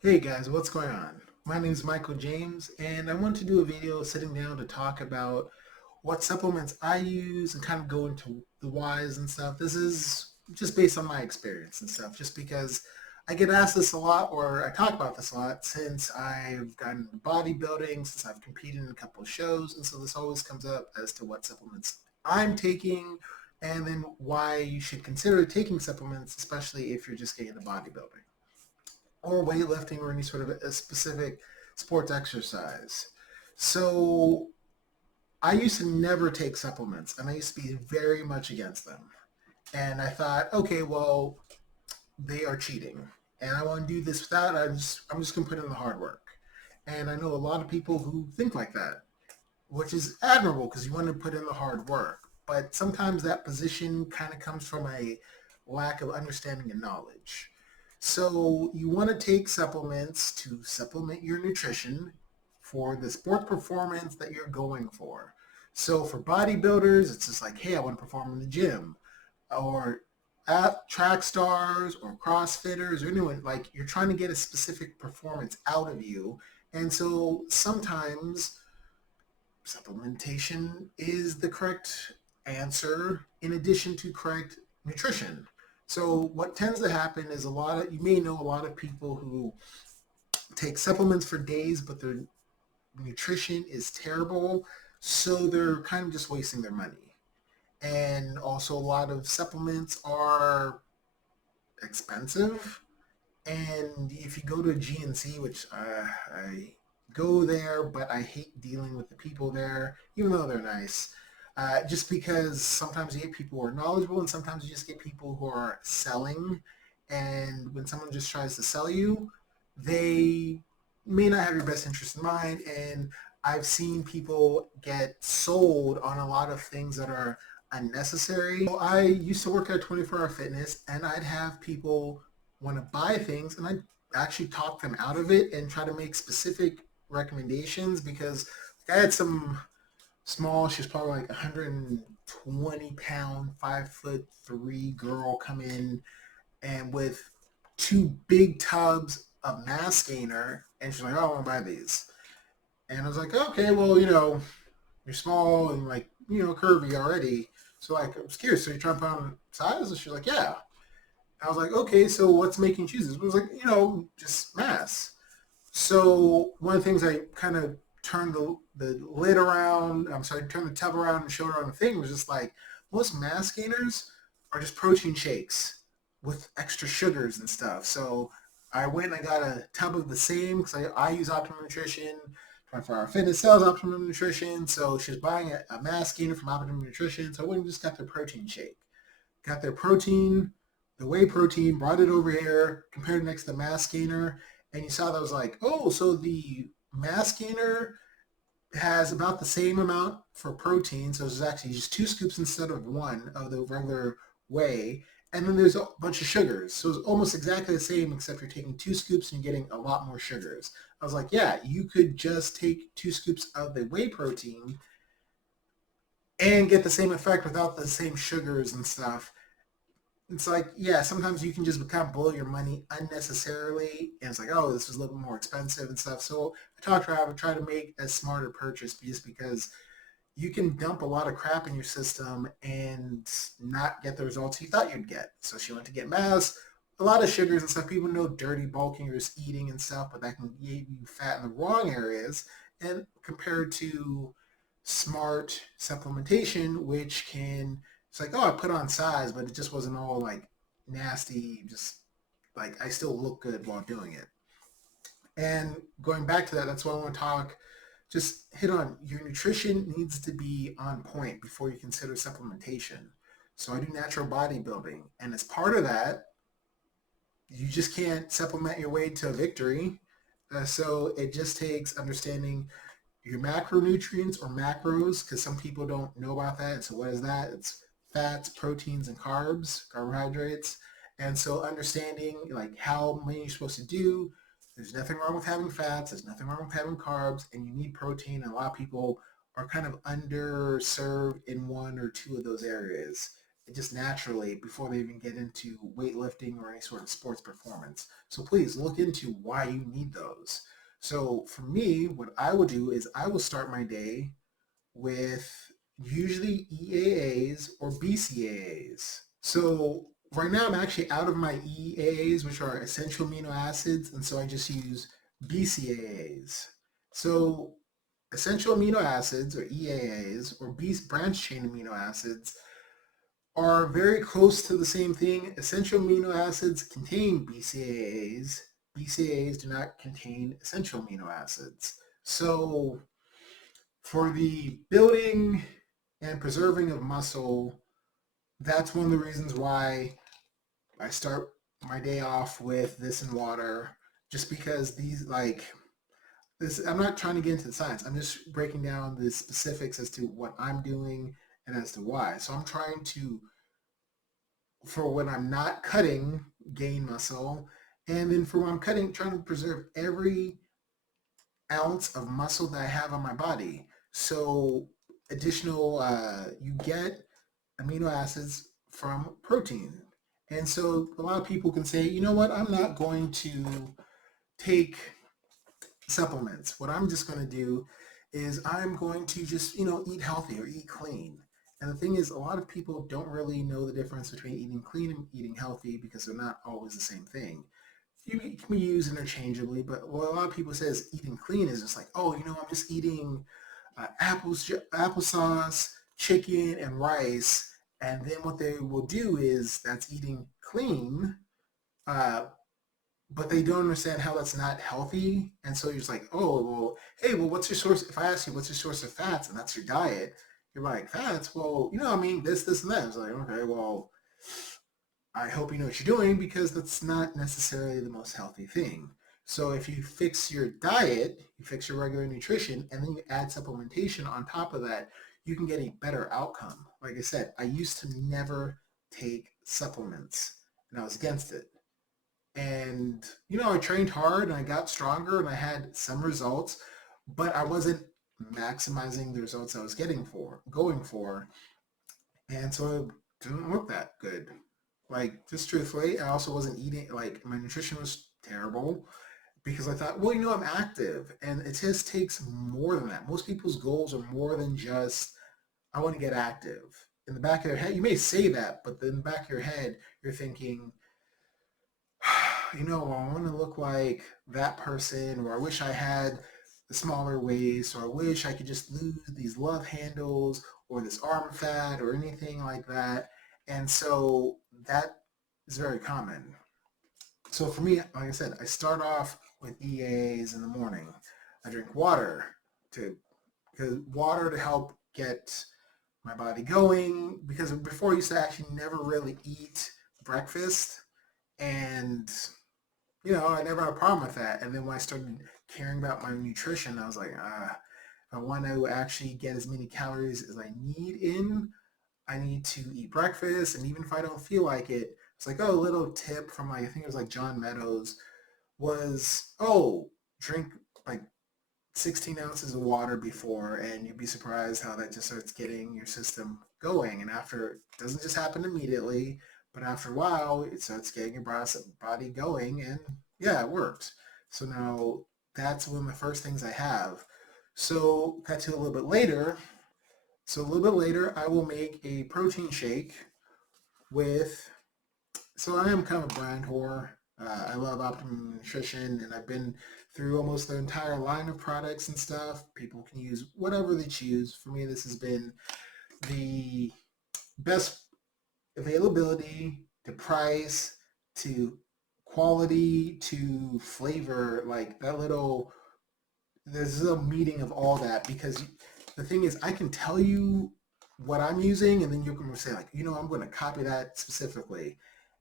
Hey guys, what's going on? My name is Michael James, and I want to do a video sitting down to talk about what supplements I use and kind of go into the whys and stuff. This is just based on my experience and stuff, just because I get asked this a lot, or I talk about this a lot since I've gotten into bodybuilding, since I've competed in a couple of shows, and so this always comes up as to what supplements I'm taking, and then why you should consider taking supplements, especially if you're just getting into bodybuilding or weightlifting or any sort of a specific sports exercise. So I used to never take supplements and I used to be very much against them. And I thought, okay, well, they are cheating. And I want to do this without, I'm just going to put in the hard work. And I know a lot of people who think like that, which is admirable because you want to put in the hard work. But sometimes that position kind of comes from a lack of understanding and knowledge. So you want to take supplements to supplement your nutrition for the sport performance that you're going for. So for bodybuilders, it's just like, hey, I want to perform in the gym, or at track stars or CrossFitters or anyone, like you're trying to get a specific performance out of you. And so sometimes supplementation is the correct answer in addition to correct nutrition. So what tends to happen is you may know a lot of people who take supplements for days, but their nutrition is terrible. So they're kind of just wasting their money. And also a lot of supplements are expensive. And if you go to a GNC, which I go there, but I hate dealing with the people there, even though they're nice. Just because sometimes you get people who are knowledgeable and sometimes you just get people who are selling. And when someone just tries to sell you, they may not have your best interest in mind. And I've seen people get sold on a lot of things that are unnecessary. So I used to work at 24-hour fitness and I'd have people want to buy things and I actually talk them out of it and try to make specific recommendations because I had some small, she's probably like 120-pound, 5'3" girl come in and with two big tubs of mass gainer and she's like, oh, I want to buy these. And I was like, okay, well, you're small and like, curvy already. So like, I was curious. So you're trying to put on size? And she's like, yeah. I was like, okay, so what's making you choose this? It was like, just mass. So one of the things I kind of turned the lid around, I'm sorry, turned the tub around and showed her on the thing was just like, most mass gainers are just protein shakes with extra sugars and stuff. So I went and I got a tub of the same because I use Optimum Nutrition. 24-Hour Fitness sells Optimum Nutrition. So she's buying a mass gainer from Optimum Nutrition. So I went and just got their protein shake. Got their protein, the whey protein, brought it over here, compared it next to the mass gainer, and you saw that was like, oh, so the mass gainer has about the same amount for protein, so there's actually just two scoops instead of one of the regular whey, and then there's a bunch of sugars. So it's almost exactly the same, except you're taking two scoops and you're getting a lot more sugars. I was like, yeah, you could just take two scoops of the whey protein and get the same effect without the same sugars and stuff. It's like, yeah, sometimes you can just kind of blow your money unnecessarily. And it's like, oh, this was a little bit more expensive and stuff. So I talked to her, I would try to make a smarter purchase just because you can dump a lot of crap in your system and not get the results you thought you'd get. So she went to get mass, a lot of sugars and stuff. People know dirty bulking or just eating and stuff, but that can get you fat in the wrong areas. And compared to smart supplementation, which can, it's like, oh, I put on size, but it just wasn't all like nasty, just like I still look good while doing it. And going back to that, that's why I want to talk, just hit on your nutrition needs to be on point before you consider supplementation. So I do natural bodybuilding. And as part of that, you just can't supplement your way to victory. So it just takes understanding your macronutrients or macros, because some people don't know about that. And so what is that? It's fats, proteins, and carbs, carbohydrates. And so understanding like how many you're supposed to do. There's nothing wrong with having fats. There's nothing wrong with having carbs, and you need protein. And a lot of people are kind of underserved in one or two of those areas. just naturally before they even get into weightlifting or any sort of sports performance. So please look into why you need those. So for me, what I will do is I will start my day with usually EAAs or BCAAs. So right now I'm actually out of my EAAs, which are essential amino acids, and so I just use BCAAs. So essential amino acids or EAAs or branch chain amino acids are very close to the same thing. Essential amino acids contain BCAAs. BCAAs do not contain essential amino acids. So for the building and preserving of muscle, that's one of the reasons why I start my day off with this and water, just because these like this. I'm not trying to get into the science. I'm just breaking down the specifics as to what I'm doing and as to why. So I'm trying to, for when I'm not cutting, gain muscle, and then for when I'm cutting, trying to preserve every ounce of muscle that I have on my body. So additional, you get amino acids from protein. And so a lot of people can say, you know what, I'm not going to take supplements. What I'm just going to do is I'm going to just, eat healthy or eat clean. And the thing is, a lot of people don't really know the difference between eating clean and eating healthy because they're not always the same thing. You can be used interchangeably, but what a lot of people say is eating clean is just like, oh, I'm just eating applesauce, chicken, and rice. And then what they will do is that's eating clean, uh, but they don't understand how that's not healthy. And so you're just like, oh, well, hey, well, what's your source? If I ask you, what's your source of fats, and that's your diet, you're like, fats? Well, I mean, this, and that. It's like, okay, well, I hope you know what you're doing because that's not necessarily the most healthy thing. So if you fix your diet, you fix your regular nutrition, and then you add supplementation on top of that, you can get a better outcome. Like I said, I used to never take supplements, and I was against it. And, I trained hard and I got stronger and I had some results, but I wasn't maximizing the results I was going for. And so it didn't look that good. Like, just truthfully, I also wasn't eating, like, my nutrition was terrible because I thought, well, I'm active. And it just takes more than that. Most people's goals are more than just, I want to get active. In the back of your head, you may say that, but in the back of your head, you're thinking, I want to look like that person, or I wish I had the smaller waist, or I wish I could just lose these love handles or this arm fat or anything like that. And so that is very common. So for me, like I said, I start off with EAs in the morning. I drink water to help get my body going, because before I used to actually never really eat breakfast, and I never had a problem with that. And then when I started caring about my nutrition, I was like, if I want to actually get as many calories as I need in, I need to eat breakfast. And even if I don't feel like it, it's like, oh, a little tip from I think it was like John Meadows was, oh, drink like 16 ounces of water before, and you'd be surprised how that just starts getting your system going. And after, it doesn't just happen immediately, but after a while, it starts getting your body going, and yeah, it works. So now that's one of the first things I have. So cut to a little bit later. So a little bit later, I will make a protein shake with, so I am kind of a brand whore. I love Optimum Nutrition, and I've been through almost their entire line of products and stuff. People can use whatever they choose. For me, this has been the best availability to price to quality to flavor, like that little, there's a meeting of all that, because the thing is, I can tell you what I'm using, and then you can say like, I'm going to copy that specifically.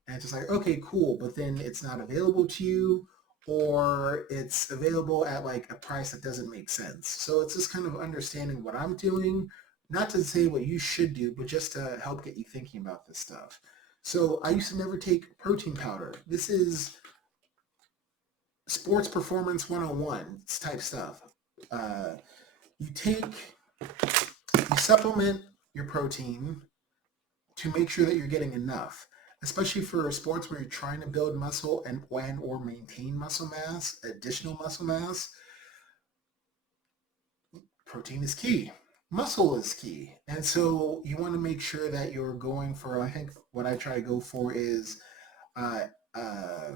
And it's just like, okay, cool. But then it's not available to you, or it's available at like a price that doesn't make sense. So it's just kind of understanding what I'm doing, not to say what you should do, but just to help get you thinking about this stuff. So I used to never take protein powder. This is sports performance 101 type stuff. Uh, you supplement your protein to make sure that you're getting enough, especially for sports where you're trying to build muscle and or maintain muscle mass, additional muscle mass. Protein is key. Muscle is key. And so you want to make sure that you're going for, I think what I try to go for is uh, uh,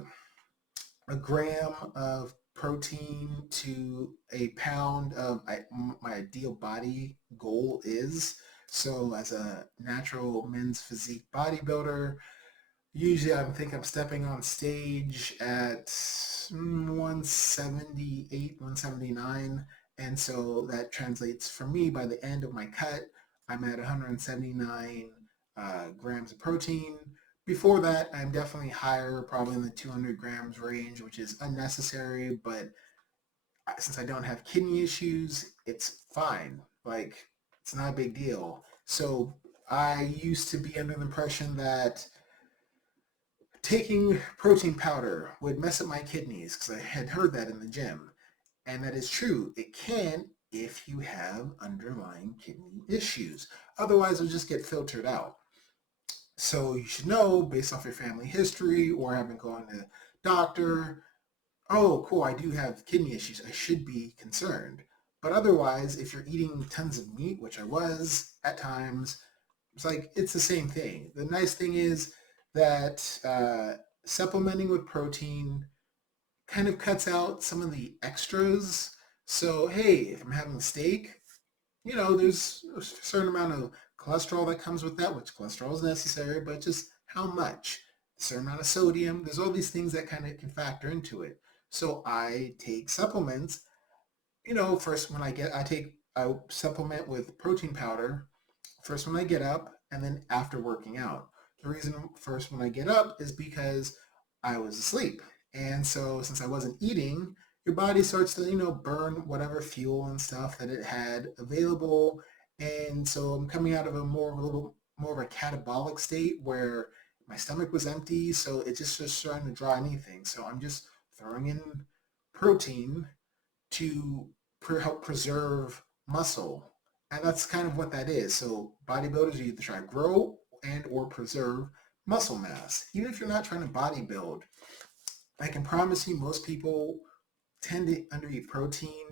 a gram of protein to a pound of my ideal body goal is. So as a natural men's physique bodybuilder, usually I think I'm stepping on stage at 178, 179. And so that translates for me by the end of my cut, I'm at 179 grams of protein. Before that, I'm definitely higher, probably in the 200 grams range, which is unnecessary. But since I don't have kidney issues, it's fine. Like, it's not a big deal. So I used to be under the impression that taking protein powder would mess up my kidneys because I had heard that in the gym. And that is true. It can if you have underlying kidney issues. Otherwise, it'll just get filtered out. So you should know, based off your family history or having gone to doctor, oh, cool, I do have kidney issues. I should be concerned. But otherwise, if you're eating tons of meat, which I was at times, it's like it's the same thing. The nice thing is that supplementing with protein kind of cuts out some of the extras. So, hey, if I'm having steak, there's a certain amount of cholesterol that comes with that, which cholesterol is necessary, but just how much, a certain amount of sodium. There's all these things that kind of can factor into it. So I take supplements. First when I supplement with protein powder first when I get up and then after working out. The reason first when I get up is because I was asleep. And so since I wasn't eating, your body starts to, burn whatever fuel and stuff that it had available. And so I'm coming out of a little more of a catabolic state where my stomach was empty. So it just starting to draw anything. So I'm just throwing in protein to help preserve muscle. And that's kind of what that is. So bodybuilders either try to grow and or preserve muscle mass. Even if you're not trying to bodybuild, I can promise you most people tend to undereat protein.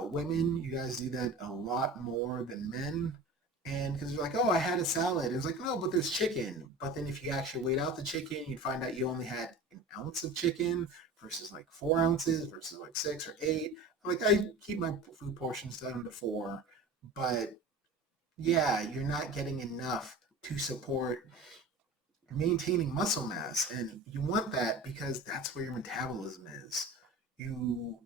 Women, you guys do that a lot more than men. And because you're like, oh, I had a salad. It's like, no, but there's chicken. But then if you actually weighed out the chicken, you'd find out you only had an ounce of chicken versus like 4 ounces versus like 6 or 8. Like I keep my food portions down to 4, but yeah, you're not getting enough to support maintaining muscle mass, and you want that because that's where your metabolism is. You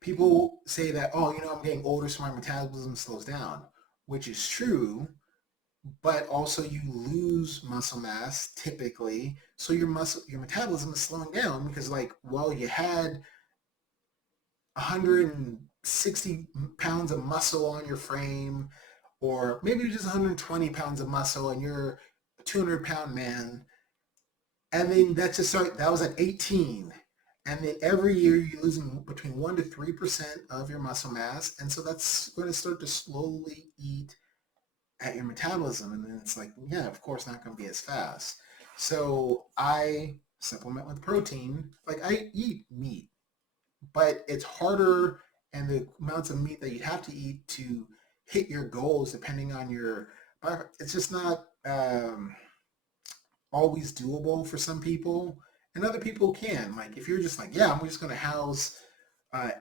People say that, oh, I'm getting older, so my metabolism slows down, which is true, but also you lose muscle mass typically, so your metabolism is slowing down because, like, well, you had 160 pounds of muscle on your frame, or maybe just 120 pounds of muscle, and you're a 200-pound man. And then that was at 18. And then every year you're losing between 1 to 3% of your muscle mass. And so that's going to start to slowly eat at your metabolism. And then it's like, yeah, of course, not going to be as fast. So I supplement with protein. Like I eat meat, but it's harder, and the amounts of meat that you have to eat to hit your goals depending on it's just not always doable for some people, and other people can. Like if you're just like, yeah, I'm just going to house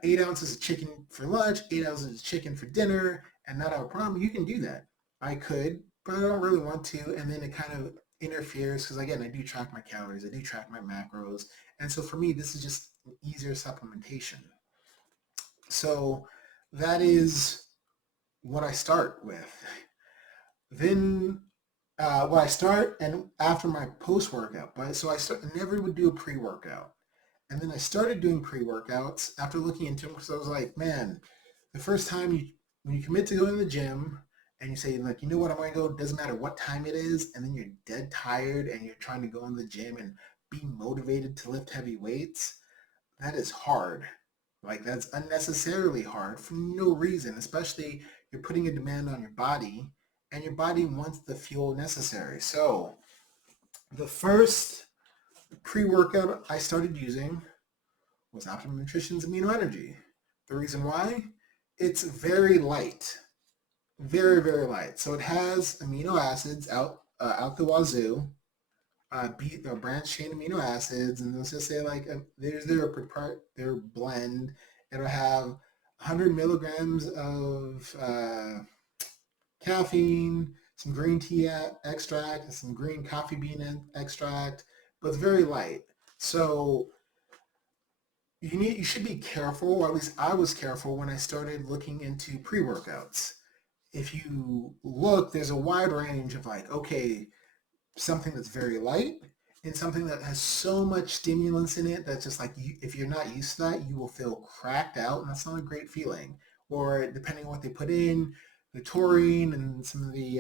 8 ounces of chicken for lunch, 8 ounces of chicken for dinner, and not have a problem, you can do that. I could, but I don't really want to, and then it kind of interferes because, again, I do track my calories, I do track my macros, and so for me this is just an easier supplementation. So that is what I start with. Then what I start and after my post workout. But so I never would do a pre workout, and then I started doing pre workouts after looking into them because I was like, man, the first time when you commit to going to the gym and you say like, you know what, I'm going to go. Doesn't matter what time it is, and then you're dead tired and you're trying to go in the gym and be motivated to lift heavy weights. That is hard. Like that's unnecessarily hard for no reason, especially you're putting a demand on your body, and your body wants the fuel necessary. So the first pre-workout I started using was Optimum Nutrition's Amino Energy. The reason why? It's very light, very, very light. So it has amino acids out the wazoo, branched chain amino acids, and let's just say like there's their blend. It'll have 100 milligrams of caffeine, some green tea extract, and some green coffee bean extract, but it's very light. So you should be careful, or at least I was careful when I started looking into pre-workouts. If you look, there's a wide range of like, okay, something that's very light and something that has so much stimulants in it that's just like if you're not used to that, you will feel cracked out, and that's not a great feeling. Or depending on what they put in, the taurine and some of the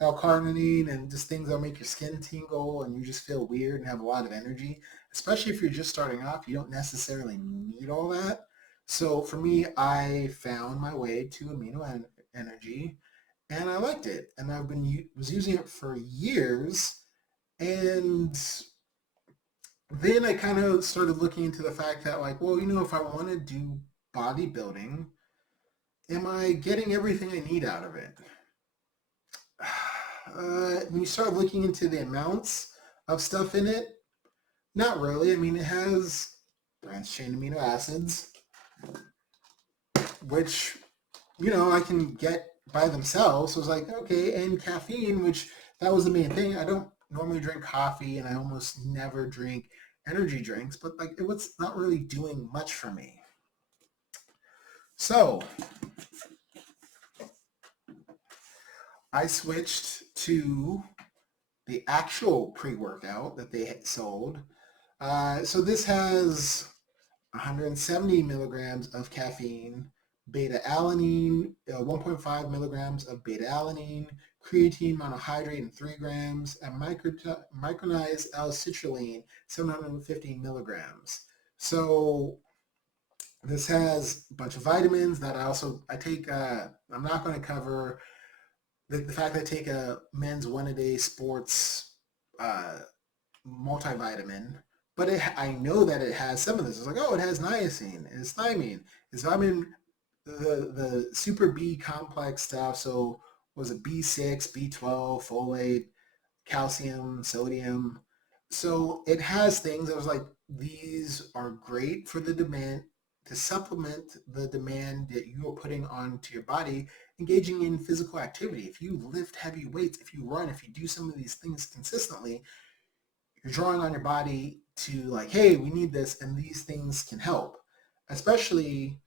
L-carnitine and just things that make your skin tingle and you just feel weird and have a lot of energy. Especially if you're just starting off, you don't necessarily need all that. So for me, I found my way to energy, and I liked it, and I've been was using it for years. And then I kind of started looking into the fact that, like, well, if I want to do bodybuilding, am I getting everything I need out of it? When you start looking into the amounts of stuff in it, not really. I mean, it has branched chain amino acids, which I can get by themselves. So it's like, okay, and caffeine, which that was the main thing. I don't normally drink coffee, and I almost never drink energy drinks, but like it was not really doing much for me. So I switched to the actual pre-workout that they had sold. So this has 170 milligrams of caffeine, beta-alanine, 1.5 milligrams of beta-alanine, creatine monohydrate in 3 grams, and micronized L-citrulline, 750 milligrams. So this has a bunch of vitamins that I take. I'm not going to cover the fact that I take a men's one-a-day sports multivitamin, but I know that it has some of this. It's like, oh, it has niacin, it's thiamine, it's vitamin, the super B complex stuff. So was it B6, B12, folate, calcium, sodium? So it has things. I was like, these are great for the demand, to supplement the demand that you are putting onto your body, engaging in physical activity. If you lift heavy weights, if you run, if you do some of these things consistently, you're drawing on your body to like, hey, we need this, and these things can help. Especially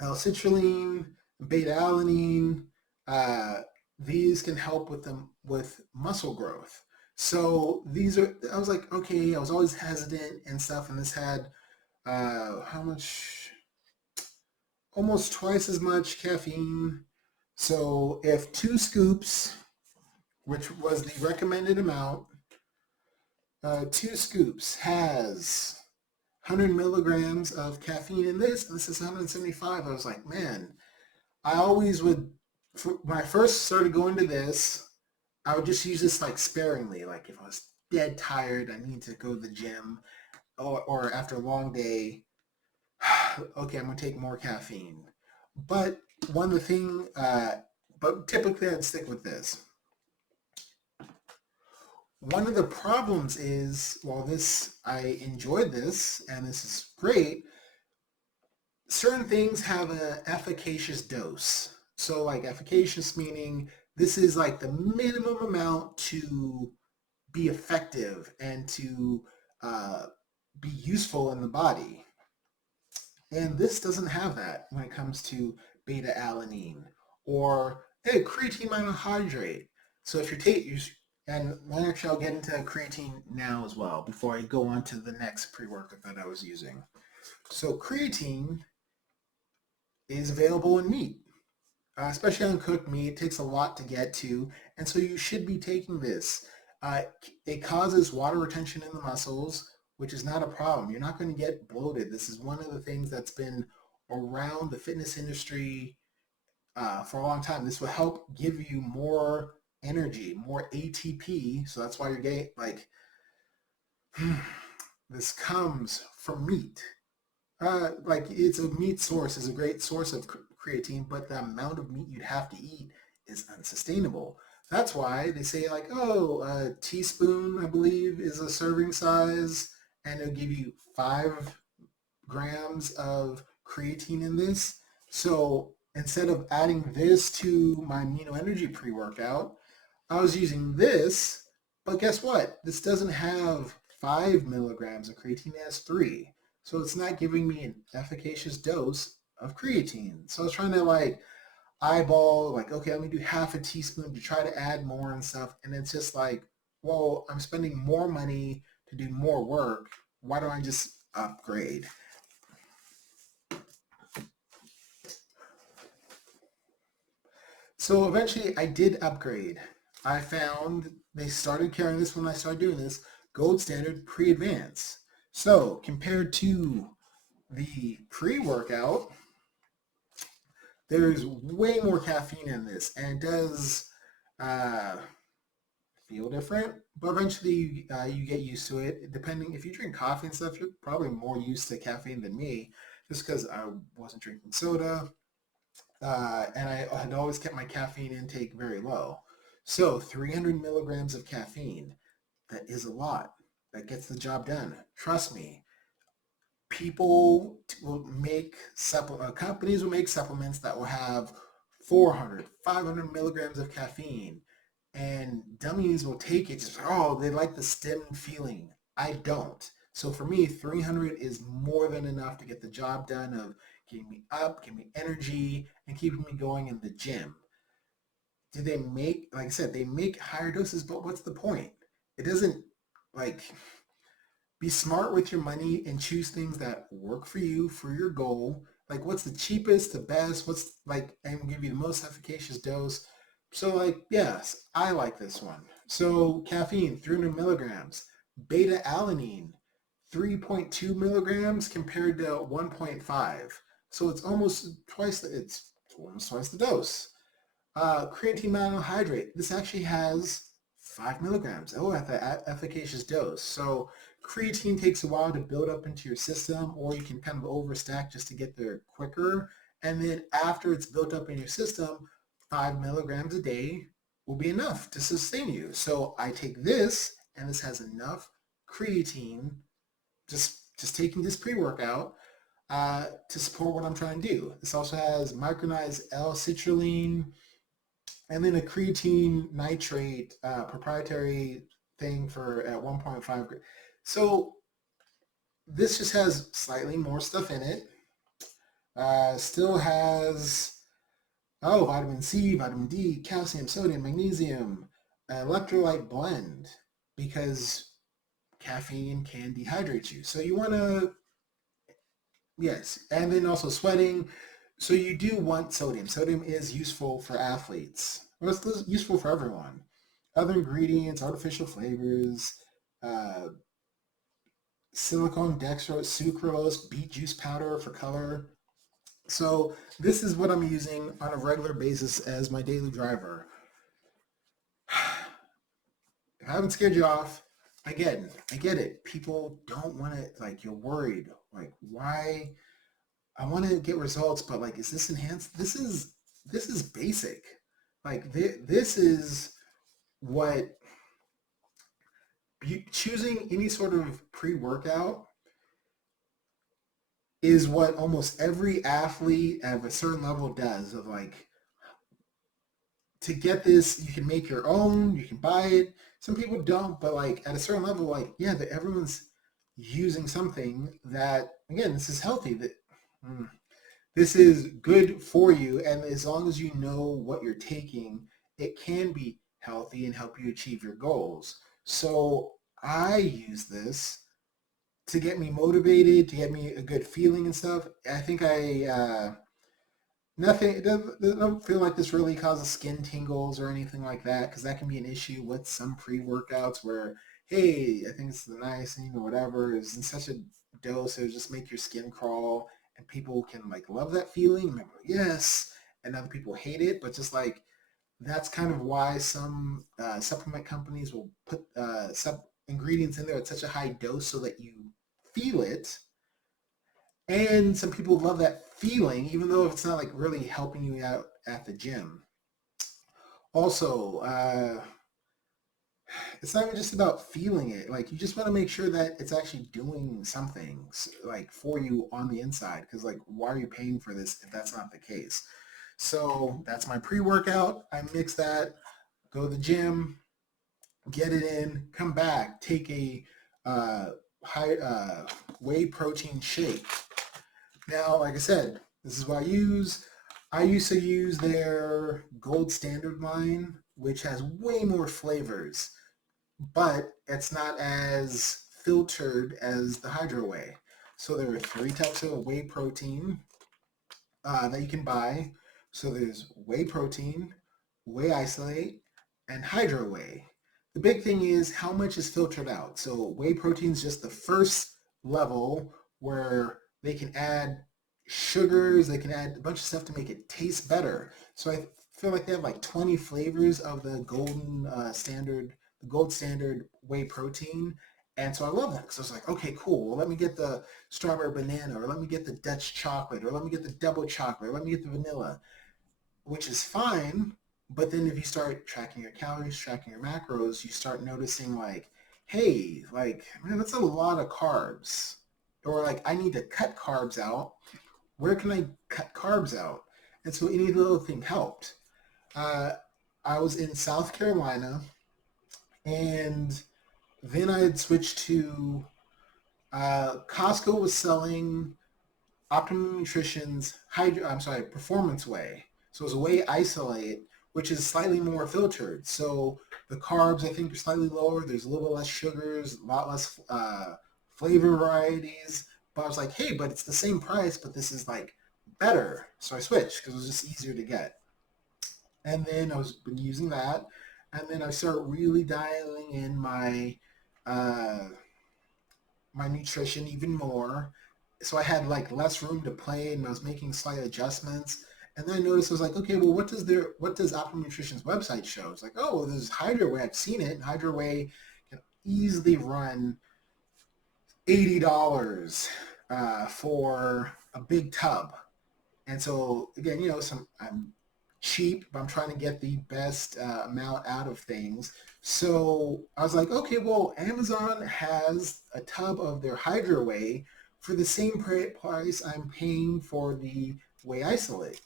L-citrulline, beta-alanine, these can help with muscle growth. So I was like, okay, I was always hesitant and stuff, and this had how much? Almost twice as much caffeine. So if 2 scoops, which was the recommended amount, 2 scoops has 100 milligrams of caffeine in this, and this is 175. I was like, man, I always would, when I first started going to this, I would just use this like sparingly. Like if I was dead tired, I need to go to the gym, or after a long day, okay, I'm going to take more caffeine. But but typically I'd stick with this. One of the problems is, while I enjoyed this, and this is great, certain things have an efficacious dose. So like efficacious meaning this is like the minimum amount to be effective and to be useful in the body. And this doesn't have that when it comes to beta-alanine or creatine monohydrate. So if and actually I'll get into creatine now as well before I go on to the next pre-workout that I was using. So creatine is available in meat, especially on cooked meat. It takes a lot to get to, and so you should be taking this. It causes water retention in the muscles, which is not a problem. You're not going to get bloated. This is one of the things that's been around the fitness industry for a long time. This will help give you more energy, more ATP. So that's why you're getting like this comes from meat. Like it's a meat source is a great source of creatine, but the amount of meat you'd have to eat is unsustainable. That's why they say like, oh, a teaspoon, I believe, is a serving size, and it'll give you 5 grams of creatine in this. So instead of adding this to my amino energy pre-workout, I was using this, but guess what? This doesn't have 5 milligrams of creatine, it has 3. So it's not giving me an efficacious dose of creatine. So I was trying to like eyeball, like, okay, let me do half a teaspoon to try to add more and stuff. And it's just like, well, I'm spending more money to do more work. Why don't I just upgrade? So eventually I did upgrade. I found they started carrying this when I started doing this gold standard pre-advance. So compared to the pre-workout, there's way more caffeine in this, and it does uh, feel different. But eventually, you get used to it. Depending if you drink coffee and stuff, you're probably more used to caffeine than me, just because I wasn't drinking soda, and I had always kept my caffeine intake very low. So 300 milligrams of caffeine, that is a lot. That gets the job done. Trust me, people will make companies will make supplements that will have 400, 500 milligrams of caffeine, and dummies will take it just, oh, they like the stim feeling. I don't. So for me, 300 is more than enough to get the job done of getting me up, giving me energy, and keeping me going in the gym. Do they make, like I said, they make higher doses, but what's the point? It doesn't, like, be smart with your money and choose things that work for you for your goal. Like what's the cheapest, the best, what's like, and give you the most efficacious dose. So like, yes, I like this one. So caffeine, 300 milligrams. Beta alanine, 3.2 milligrams compared to 1.5. So it's almost twice the dose. Creatine monohydrate. This actually has 5 milligrams. Oh, at the efficacious dose. So creatine takes a while to build up into your system, or you can kind of overstack just to get there quicker. And then after it's built up in your system, 5 milligrams a day will be enough to sustain you. So I take this, and this has enough creatine, just taking this pre-workout, to support what I'm trying to do. This also has micronized L-citrulline, and then a creatine nitrate proprietary thing for at 1.5. So this just has slightly more stuff in it. Still has, oh, vitamin C, vitamin D, calcium, sodium, magnesium, electrolyte blend, because caffeine can dehydrate you. So you want to, yes, and then also sweating. So you do want sodium. Sodium is useful for athletes. Well, it's useful for everyone. Other ingredients, artificial flavors, uh, silicone, dextrose, sucrose, beet juice powder for color. So this is what I'm using on a regular basis as my daily driver. If I haven't scared you off, I get it. People don't want to, like, you're worried. Like, why? I want to get results, but like, is this enhanced? This is basic. Like this is what choosing any sort of pre-workout is what almost every athlete at a certain level does. Of like, to get this, you can make your own, you can buy it. Some people don't, but like at a certain level, like yeah, everyone's using something that, again, this is healthy. Mm, this is good for you, and as long as you know what you're taking, it can be healthy and help you achieve your goals. So I use this to get me motivated, to get me a good feeling and stuff. I think nothing. It don't feel like this really causes skin tingles or anything like that, because that can be an issue with some pre-workouts where, hey, I think it's the niacin or whatever is in such a dose, it'll just make your skin crawl, and people can like love that feeling. And they're like, yes, and other people hate it, but just like that's kind of why some supplement companies will put ingredients in there at such a high dose so that you feel it. And some people love that feeling, even though it's not like really helping you out at the gym. Also, it's not even just about feeling it. Like you just want to make sure that it's actually doing something like for you on the inside. Because like, why are you paying for this if that's not the case? So that's my pre-workout. I mix that, go to the gym, get it in, come back, take a uh, high whey protein shake. Now, like I said, this is what I use. I used to use their gold standard line, which has way more flavors, but it's not as filtered as the Hydro Whey. So there are three types of whey protein that you can buy. So there's whey protein, whey isolate, and hydro whey. The big thing is how much is filtered out. So whey protein is just the first level where they can add sugars, they can add a bunch of stuff to make it taste better. So I feel like they have like 20 flavors of the the gold standard whey protein. And so I love that because I was like, okay, cool. Well, let me get the strawberry banana, or let me get the Dutch chocolate, or let me get the double chocolate, or let me get the vanilla, which is fine. But then if you start tracking your calories, tracking your macros, you start noticing like, hey, like, man, that's a lot of carbs. Or like, I need to cut carbs out. Where can I cut carbs out? And so any little thing helped. Uh, I was in South Carolina, and then I had switched to Costco was selling Optimum Nutrition's Performance Whey. So it's a whey isolate, which is slightly more filtered. So the carbs, I think, are slightly lower. There's a little bit less sugars, a lot less flavor varieties. But I was like, hey, but it's the same price, but this is like better. So I switched because it was just easier to get. And then I was been using that. And then I started really dialing in uh, my nutrition even more. So I had like less room to play, and I was making slight adjustments. And then I noticed I was like, okay, well, what does Optimum Nutrition's website show? It's like, oh, well, there's Hydro Whey. I've seen it. Hydro Whey can easily run $80 for a big tub. And so again, I'm cheap, but I'm trying to get the best amount out of things. So I was like, okay, well, Amazon has a tub of their Hydro Whey for the same price I'm paying for the whey isolate.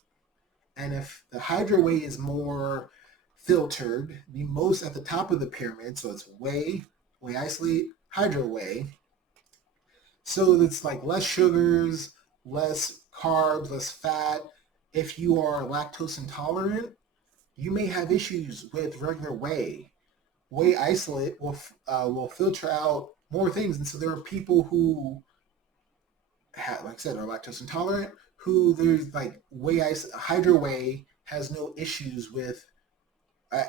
And if the Hydro Whey is more filtered, the most at the top of the pyramid, so it's whey isolate, Hydro Whey. So it's like less sugars, less carbs, less fat. If you are lactose intolerant, you may have issues with regular whey. Whey isolate will filter out more things, and so there are people who, like I said, are lactose intolerant. Who there's like Hydro Whey has no issues with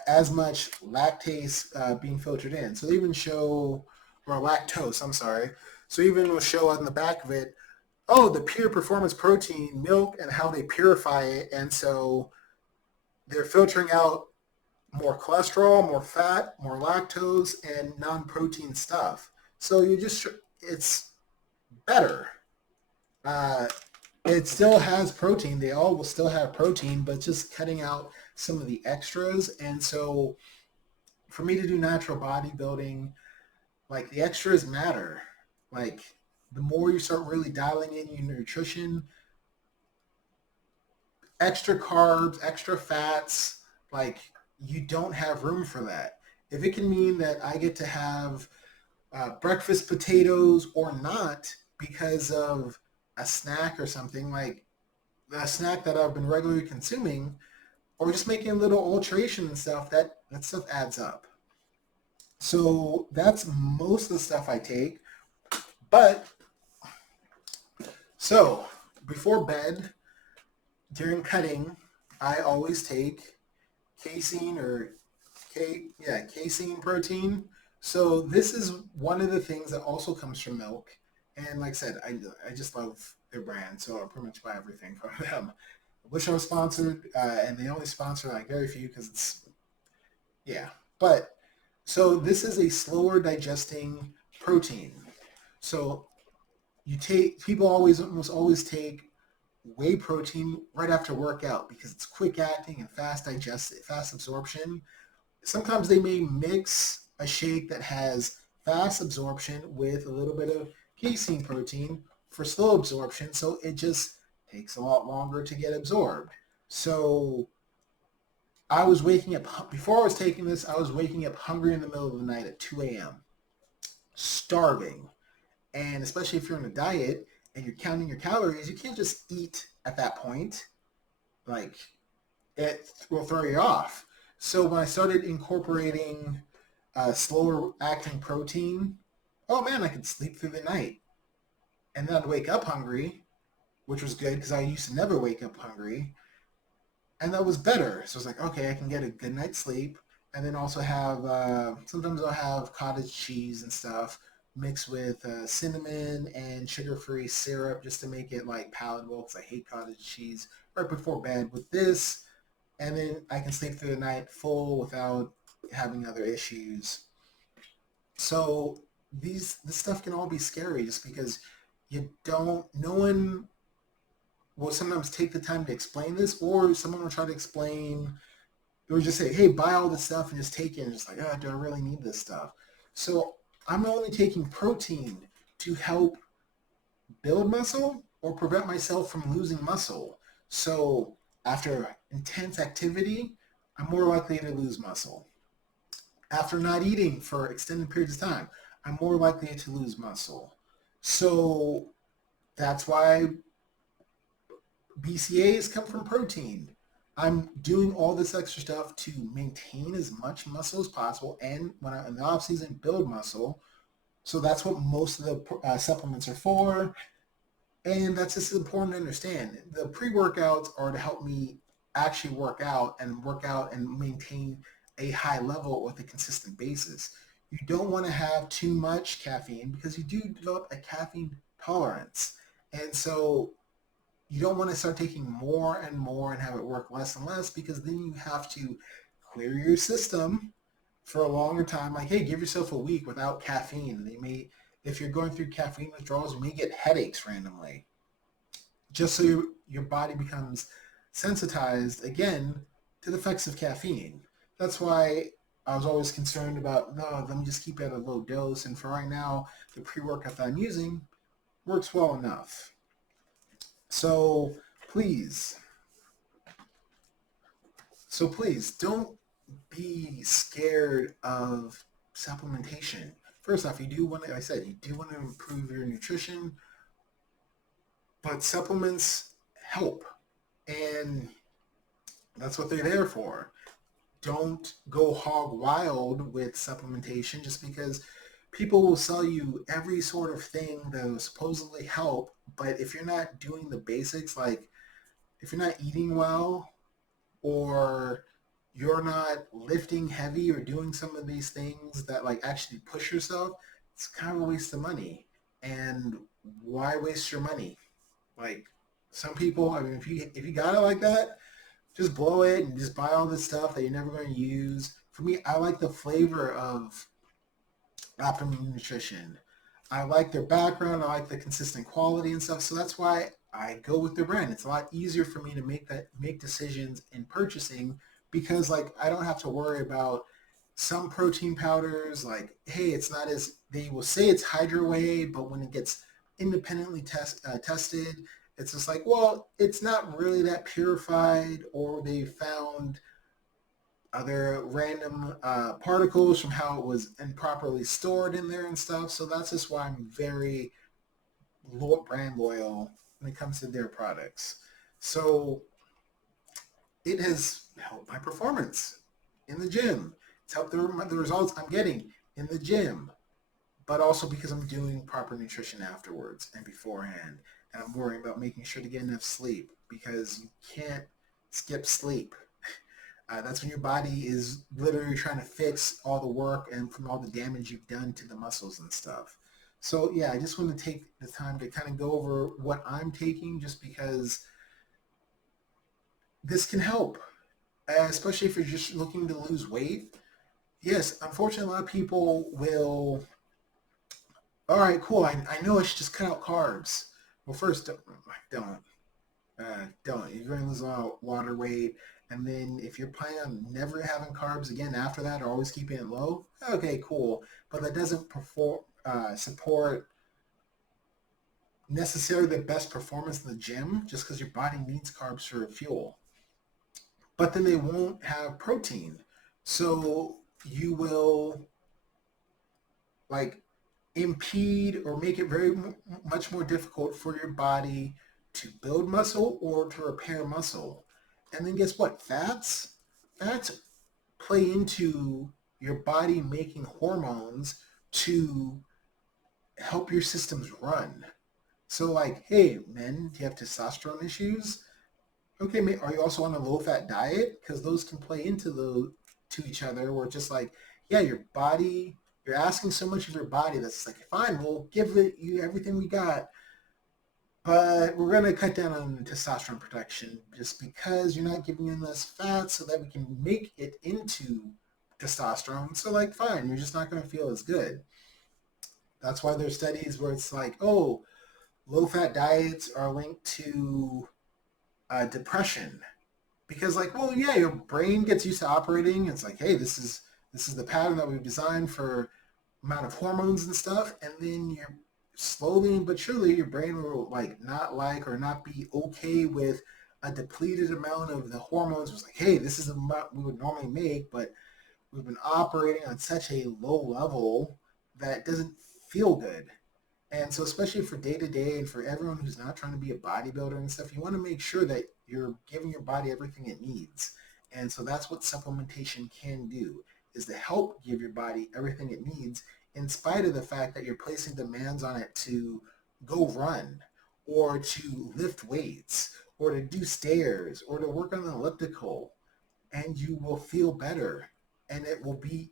as much lactase being filtered in. So they even show, or lactose, I'm sorry. So even will show on the back of it, oh, the pure performance protein milk and how they purify it. And so they're filtering out more cholesterol, more fat, more lactose, and non-protein stuff. So it's better. Uh, it still has protein. They all will still have protein, but just cutting out some of the extras. And so for me to do natural bodybuilding, like the extras matter. Like the more you start really dialing in your nutrition, extra carbs, extra fats, like you don't have room for that. If it can mean that I get to have breakfast potatoes or not because of a snack or something, like a snack that I've been regularly consuming, or just making a little alteration and stuff, that stuff adds up. So that's most of the stuff I take. But so before bed, during cutting, I always take casein or casein protein. So this is one of the things that also comes from milk. And like I said, I just love their brand, so I pretty much buy everything from them. I wish I was sponsored, and they only sponsor like very few because it's yeah. But so this is a slower digesting protein. So you take people almost always take whey protein right after workout because it's quick acting and fast absorption. Sometimes they may mix a shake that has fast absorption with a little bit of casein protein for slow absorption, so it just takes a lot longer to get absorbed. So I was waking up before I was taking this. I was waking up hungry in the middle of the night at 2 a.m. starving, and especially if you're on a diet and you're counting your calories, you can't just eat at that point. Like it will throw you off. So when I started incorporating slower acting protein, oh man, I could sleep through the night. And then I'd wake up hungry, which was good because I used to never wake up hungry. And that was better. So I was like, okay, I can get a good night's sleep. And then also have, sometimes I'll have cottage cheese and stuff mixed with cinnamon and sugar-free syrup just to make it like palatable because I hate cottage cheese right before bed with this. And then I can sleep through the night full without having other issues. So this stuff can all be scary just because you don't no one will sometimes take the time to explain this, or someone will try to explain or just say, hey, buy all this stuff and just take it, and just like, oh, do I really need this stuff? So I'm only taking protein to help build muscle or prevent myself from losing muscle. So after intense activity, I'm more likely to lose muscle. After not eating for extended periods of time, I'm more likely to lose muscle. So that's why BCAs come from protein. I'm doing all this extra stuff to maintain as much muscle as possible, and when I'm in the off season, build muscle. So that's what most of the supplements are for, and that's just important to understand. The pre-workouts are to help me actually work out and maintain a high level with a consistent basis. You don't want to have too much caffeine because you do develop a caffeine tolerance. And so you don't want to start taking more and more and have it work less and less because then you have to clear your system for a longer time. Like, hey, give yourself a week without caffeine. They may, if you're going through caffeine withdrawals, you may get headaches randomly just so your body becomes sensitized again to the effects of caffeine. That's why I was always concerned about, no, let me just keep it at a low dose. And for right now, the pre-workout that I'm using works well enough. So please, please don't be scared of supplementation. First off, you do want to, like I said, you do want to improve your nutrition, but supplements help. And that's what they're there for. Don't go hog wild with supplementation just because people will sell you every sort of thing that will supposedly help, but if you're not doing the basics, like if you're not eating well or you're not lifting heavy or doing some of these things that like actually push yourself, it's kind of a waste of money. And why waste your money? Like some people, I mean, if you got it like that, just blow it and just buy all this stuff that you're never going to use. For me, I like the flavor of Optimum Nutrition. I like their background. I like the consistent quality and stuff. So that's why I go with their brand. It's a lot easier for me to make decisions in purchasing because like I don't have to worry about some protein powders. Like, hey, it's not as they will say it's Hydro Whey, but when it gets independently tested, it's just like, well, it's not really that purified, or they found other random particles from how it was improperly stored in there and stuff. So that's just why I'm very brand loyal when it comes to their products. So it has helped my performance in the gym. It's helped the results I'm getting in the gym, but also because I'm doing proper nutrition afterwards and beforehand. And I'm worrying about making sure to get enough sleep because you can't skip sleep. That's when your body is literally trying to fix all the work and from all the damage you've done to the muscles and stuff. So yeah, I just want to take the time to kind of go over what I'm taking just because this can help, especially if you're just looking to lose weight. Yes, unfortunately, a lot of people will, all right, cool, I know I should just cut out carbs. Well, first, don't. Don't. You're going to lose a lot of water weight. And then if you're planning on never having carbs again after that or always keeping it low, okay, cool. But that doesn't support necessarily the best performance in the gym just because your body needs carbs for fuel. But then they won't have protein. So you will like impede or make it very much more difficult for your body to build muscle or to repair muscle. And then guess what? Fats play into your body making hormones to help your systems run. So like, hey, men, do you have testosterone issues? Okay, are you also on a low fat diet? Because those can play into to each other. Where just like, yeah, your body, you're asking so much of your body that's like, fine, we'll give it you everything we got, but we're gonna cut down on testosterone production just because you're not giving enough fat so that we can make it into testosterone. So like, fine, you're just not gonna feel as good. That's why there's studies where it's like, oh, low fat diets are linked to depression because like, well, yeah, your brain gets used to operating. It's like, hey, this is the pattern that we've designed for amount of hormones and stuff, and then you're slowly but surely your brain will like or not be okay with a depleted amount of the hormones. It's like, hey, this is the amount we would normally make, but we've been operating on such a low level that it doesn't feel good. And so, especially for day to day and for everyone who's not trying to be a bodybuilder and stuff, you want to make sure that you're giving your body everything it needs. And so that's what supplementation can do, is to help give your body everything it needs in spite of the fact that you're placing demands on it to go run or to lift weights or to do stairs or to work on an elliptical. And you will feel better and it will be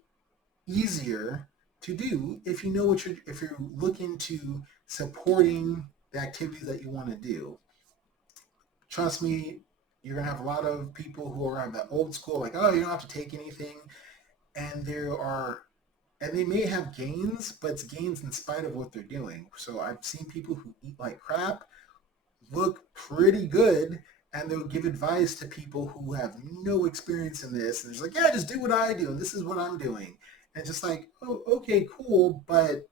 easier to do if you know what you're if you're looking to supporting the activities that you want to do. Trust me, you're gonna have a lot of people who are on the old school, like, oh, you don't have to take anything, and they may have gains, but it's gains in spite of what they're doing. So I've seen people who eat like crap look pretty good, and they'll give advice to people who have no experience in this, and it's like, yeah, just do what I do, and this is what I'm doing. And just like, oh, okay, cool, but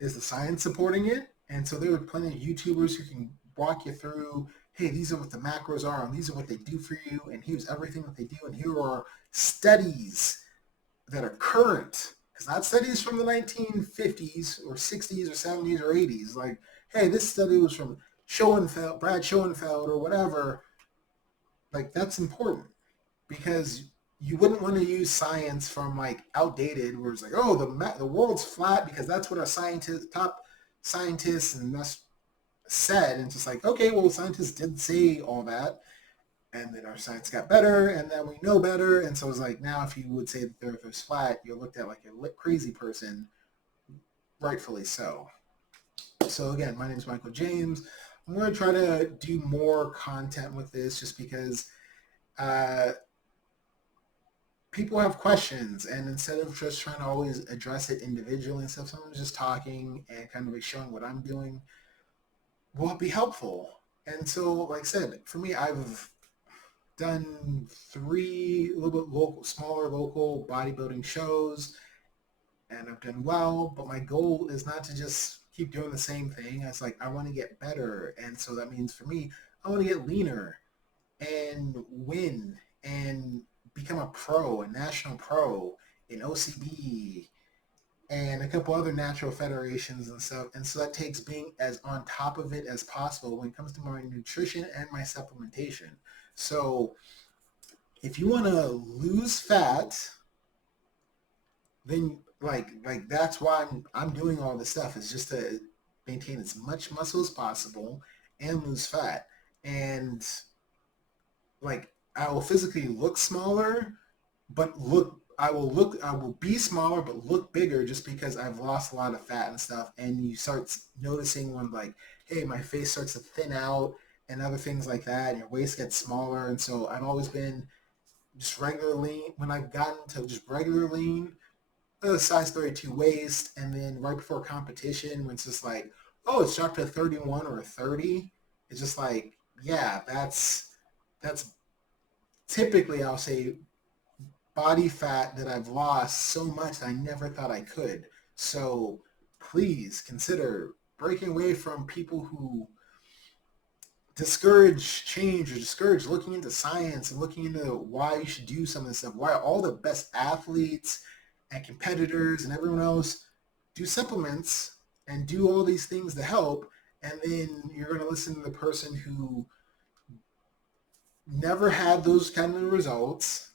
is the science supporting it? And so there are plenty of YouTubers who can walk you through, hey, these are what the macros are, and these are what they do for you, and here's everything that they do, and here are studies that are current. Because not studies from the 1950s or 60s or 70s or 80s. Like, hey, this study was from Schoenfeld, Brad Schoenfeld or whatever. Like, that's important because you wouldn't want to use science from like outdated where it's like, oh, the world's flat because that's what our top scientists and that's said. And it's just like, okay, well, scientists did say all that, and then our science got better, and then we know better. And so it's like, now if you would say that the earth is flat, you're looked at like a crazy person, rightfully so. So again, my name is Michael James. I'm going to try to do more content with this just because uh, people have questions, and instead of just trying to always address it individually and stuff, someone's just talking and kind of showing what I'm doing will be helpful. And so, like I said, for me, I've done 3 a little bit smaller local bodybuilding shows, and I've done well. But my goal is not to just keep doing the same thing. It's like I want to get better, and so that means for me, I want to get leaner and win and become a pro, a national pro in OCB and a couple other natural federations and stuff. And so that takes being as on top of it as possible when it comes to my nutrition and my supplementation. So if you want to lose fat, then like that's why I'm doing all this stuff, is just to maintain as much muscle as possible and lose fat. And like I will physically look smaller, but I will be smaller but look bigger just because I've lost a lot of fat and stuff. And you start noticing when like, hey, my face starts to thin out and other things like that. And your waist gets smaller. And so I've always been just regular lean. When I've gotten to just regular lean, a size 32 waist, and then right before competition, when it's just like, oh, it's dropped to a 31 or a 30, it's just like, yeah, that's typically, I'll say, body fat that I've lost so much that I never thought I could. So please consider breaking away from people who discourage change or discourage looking into science and looking into why you should do some of this stuff. Why all the best athletes and competitors and everyone else do supplements and do all these things to help, and then you're going to listen to the person who never had those kind of results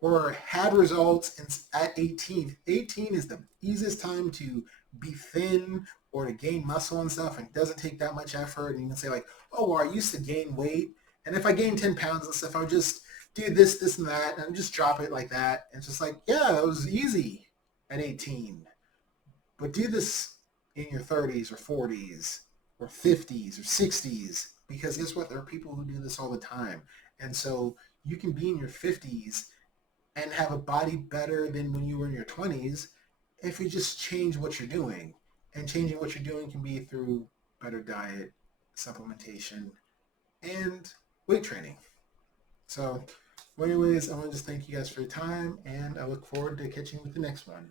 or had results at 18. 18 is the easiest time to be thin or to gain muscle and stuff, and it doesn't take that much effort. And you can say like, oh, well, I used to gain weight, and if I gain 10 pounds and stuff, I would just do this, this, and that, and just drop it like that. And it's just like, yeah, it was easy at 18. But do this in your 30s or 40s or 50s or 60s, because guess what? There are people who do this all the time. And so you can be in your 50s and have a body better than when you were in your 20s if you just change what you're doing. And changing what you're doing can be through better diet, supplementation, and weight training. So, well, anyways, I want to just thank you guys for your time, and I look forward to catching you with the next one.